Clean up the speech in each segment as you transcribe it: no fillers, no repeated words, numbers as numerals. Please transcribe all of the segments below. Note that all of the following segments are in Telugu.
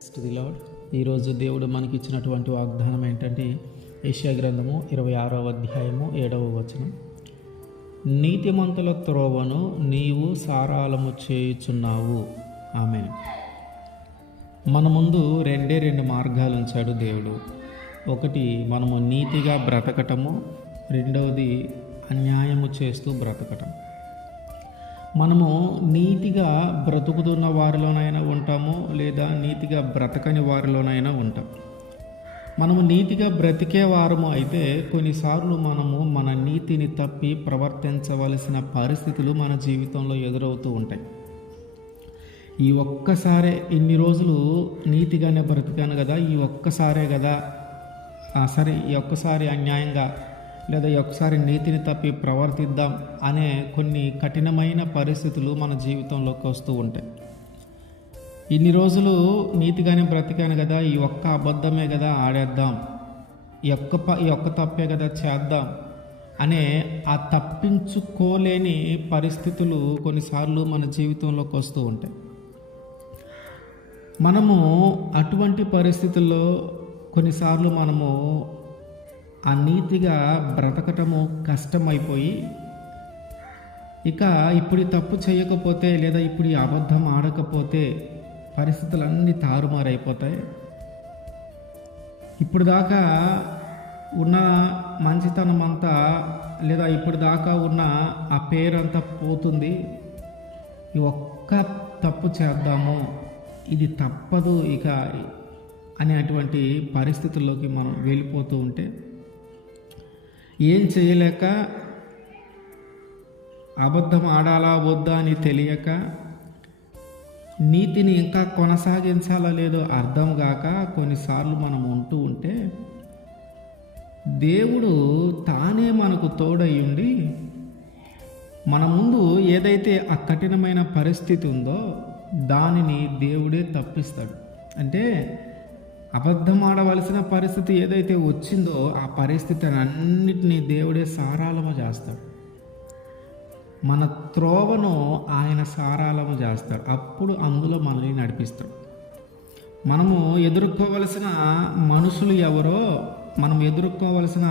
The lord. ఈరోజు దేవుడు మనకి ఇచ్చినటువంటి వాగ్దానం ఏంటంటే యెషయా గ్రంథము 26వ అధ్యాయము 7వ వచనం. నీతిమంతుల త్రోవను నీవు సారాలము చేయుచున్నావు. ఆమేన్. మన ముందు రెండు మార్గాలు ఉంచాడు దేవుడు. ఒకటి మనము నీతిగా బ్రతకటము, రెండవది అన్యాయము చేస్తూ బ్రతకటం. మనము నీతిగా బ్రతుకుతున్న వారిలోనైనా ఉంటాము, లేదా నీతిగా బ్రతకని వారిలోనైనా ఉంటాం. మనము నీతిగా బ్రతికే వారము అయితే కొన్నిసార్లు మనము మన నీతిని తప్పి ప్రవర్తించవలసిన పరిస్థితులు మన జీవితంలో ఎదురవుతూ ఉంటాయి. ఈ ఒక్కసారే ఇన్ని రోజులు నీతిగానే బ్రతికాను కదా, ఈ ఒక్కసారే కదా, సరే ఈ ఒక్కసారి అన్యాయంగా లేదా ఒక్కసారి నీతిని తప్పి ప్రవర్తిద్దాం అనే కొన్ని కఠినమైన పరిస్థితులు మన జీవితంలోకి వస్తూ ఉంటాయి. ఇన్ని రోజులు నీతిగానే బ్రతికాను కదా, ఈ ఒక్క అబద్ధమే కదా ఆడేద్దాం, ఈ ఒక్క తప్పే కదా చేద్దాం అనే ఆ తప్పించుకోలేని పరిస్థితులు కొన్నిసార్లు మన జీవితంలోకి వస్తూ ఉంటాయి. మనము అటువంటి పరిస్థితుల్లో కొన్నిసార్లు మనము ఆ నీతిగా బ్రతకటము కష్టమైపోయి, ఇక ఇప్పుడు తప్పు చేయకపోతే లేదా ఇప్పుడు అబద్ధం ఆడకపోతే పరిస్థితులన్నీ తారుమారైపోతాయి. ఇప్పుడు దాకా ఉన్న మంచితనం అంతా లేదా ఇప్పుడు దాకా ఉన్న ఆ పేరంతా పోతుంది, ఈ ఒక్క తప్పు చేద్దాము, ఇది తప్పదు ఇక అనేటువంటి పరిస్థితుల్లోకి మనం వెళ్ళిపోతూ ఉంటే ఏం చేయలేక, అబద్ధం ఆడాలా వద్దా అని తెలియక, నీతిని ఇంకా కొనసాగించాలా లేదో అర్థం కాక కొన్నిసార్లు మనం ఉంటూ ఉంటే దేవుడు తానే మనకు తోడయ్యుండి మన ముందు ఏదైతే ఆ కఠినమైన పరిస్థితి ఉందో దానిని దేవుడే తప్పిస్తాడు. అంటే అబద్ధం ఆడవలసిన పరిస్థితి ఏదైతే వచ్చిందో ఆ పరిస్థితిని అన్నిటినీ దేవుడే సారాలము చేస్తాడు. మన త్రోవను ఆయన సారాలము చేస్తాడు. అప్పుడు అందులో మనల్ని నడిపిస్తాడు. మనము ఎదుర్కోవలసిన మనుషులు ఎవరో, మనం ఎదుర్కోవలసిన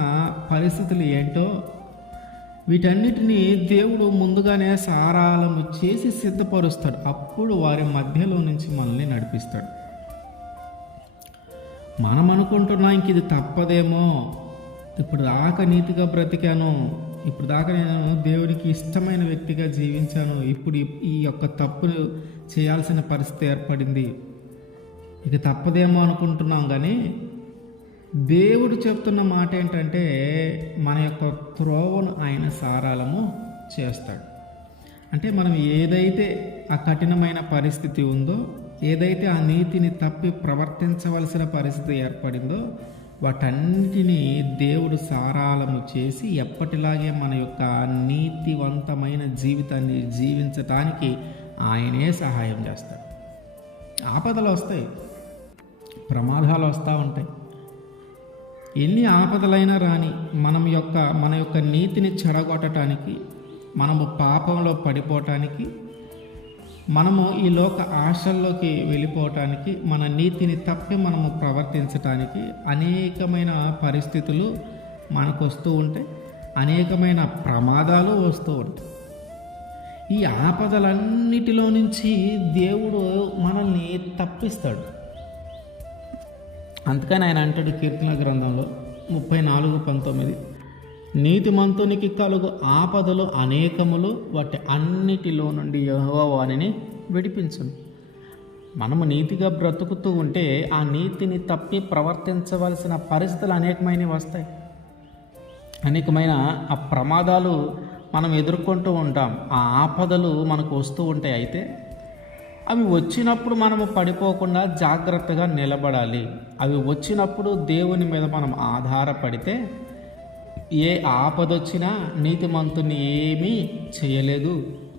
పరిస్థితులు ఏంటో వీటన్నిటినీ దేవుడు ముందుగానే సారాలము చేసి సిద్ధపరుస్తాడు. అప్పుడు వారి మధ్యలో నుంచి మనల్ని నడిపిస్తాడు. మనం అనుకుంటున్నాం ఇంక ఇది తప్పదేమో, ఇప్పుడు దాకా నీతిగా బ్రతికాను, ఇప్పుడు దాకా నేను దేవుడికి ఇష్టమైన వ్యక్తిగా జీవించాను, ఇప్పుడు ఈ యొక్క తప్పును చేయాల్సిన పరిస్థితి ఏర్పడింది, ఇక తప్పదేమో అనుకుంటున్నాం. కానీ దేవుడు చెప్తున్న మాట ఏంటంటే మన యొక్క త్రోవను ఆయన సారాలము చేస్తాడు. అంటే మనం ఏదైతే ఆ కఠినమైన పరిస్థితి ఉందో, ఏదైతే ఆ నీతిని తప్పి ప్రవర్తించవలసిన పరిస్థితి ఏర్పడిందో వాటన్నిటినీ దేవుడు సారాలము చేసి ఎప్పటిలాగే మన యొక్క నీతివంతమైన జీవితాన్ని జీవించటానికి ఆయనే సహాయం చేస్తాడు. ఆపదలు వస్తాయి, ప్రమాదాలు వస్తూ ఉంటాయి. ఎన్ని ఆపదలైనా రాని మన యొక్క నీతిని చెడగొట్టడానికి, మనము పాపంలో పడిపోవటానికి, మనము ఈ లోక ఆశల్లోకి వెళ్ళిపోవటానికి, మన నీతిని తప్పి మనము ప్రవర్తించటానికి అనేకమైన పరిస్థితులు మనకు వస్తూ ఉంటాయి, అనేకమైన ప్రమాదాలు వస్తూ ఉంటాయి. ఈ ఆపదలన్నిటిలో నుంచి దేవుడు మనల్ని తప్పిస్తాడు. అందుకని ఆయన అంటాడు కీర్తన గ్రంథంలో 34:19, నీతిమంతునికి కలుగు ఆపదలు అనేకములు, వాటి అన్నిటిలో నుండి యెహోవా వానిని విడిపించును. మనము నీతిగా బ్రతుకుతూ ఉంటే ఆ నీతిని తప్పి ప్రవర్తించవలసిన పరిస్థితులు అనేకమైనవి వస్తాయి. అనేకమైన ఆ ప్రమాదాలు మనం ఎదుర్కొంటూ ఉంటాం, ఆ ఆపదలు మనకు వస్తూ ఉంటాయి. అయితే అవి వచ్చినప్పుడు మనము పడిపోకుండా జాగ్రత్తగా నిలబడాలి. అవి వచ్చినప్పుడు దేవుని మీద మనం ఆధారపడితే ఏ ఆపదొచ్చినా నీతిమంతుని ఏమీ చేయలేదు.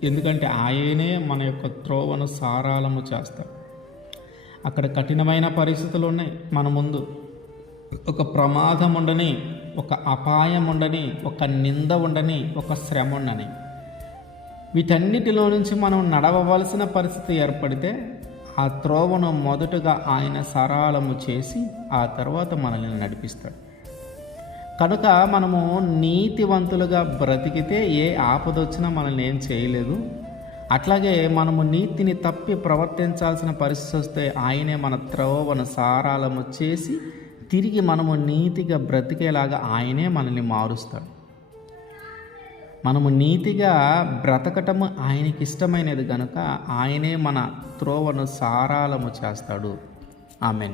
ఎందుకంటే ఆయనే మన యొక్క త్రోవను సారాలము చేస్తాడు. అక్కడ కఠినమైన పరిస్థితులు ఉన్నాయి మన ముందు. ఒక ప్రమాదం ఉండని, ఒక అపాయం ఉండని, ఒక నింద ఉండని, ఒక శ్రమ ఉండని, వీటన్నిటిలో నుంచి మనం నడవవలసిన పరిస్థితి ఏర్పడితే ఆ త్రోవను మొదటగా ఆయన సరళము చేసి ఆ తర్వాత మనల్ని నడిపిస్తాడు. కనుక మనము నీతివంతులుగా బ్రతికితే ఏ ఆపదొచ్చినా మనల్ని ఏం చేయలేదు. అట్లాగే మనము నీతిని తప్పి ప్రవర్తించాల్సిన పరిస్థితి వస్తే ఆయనే మన త్రోవను సారాలము చేసి తిరిగి మనము నీతిగా బ్రతికేలాగా ఆయనే మనల్ని మారుస్తాడు. మనము నీతిగా బ్రతకటము ఆయనకి ఇష్టమైనది కనుక ఆయనే మన త్రోవను సారాలము చేస్తాడు. ఆమెన్.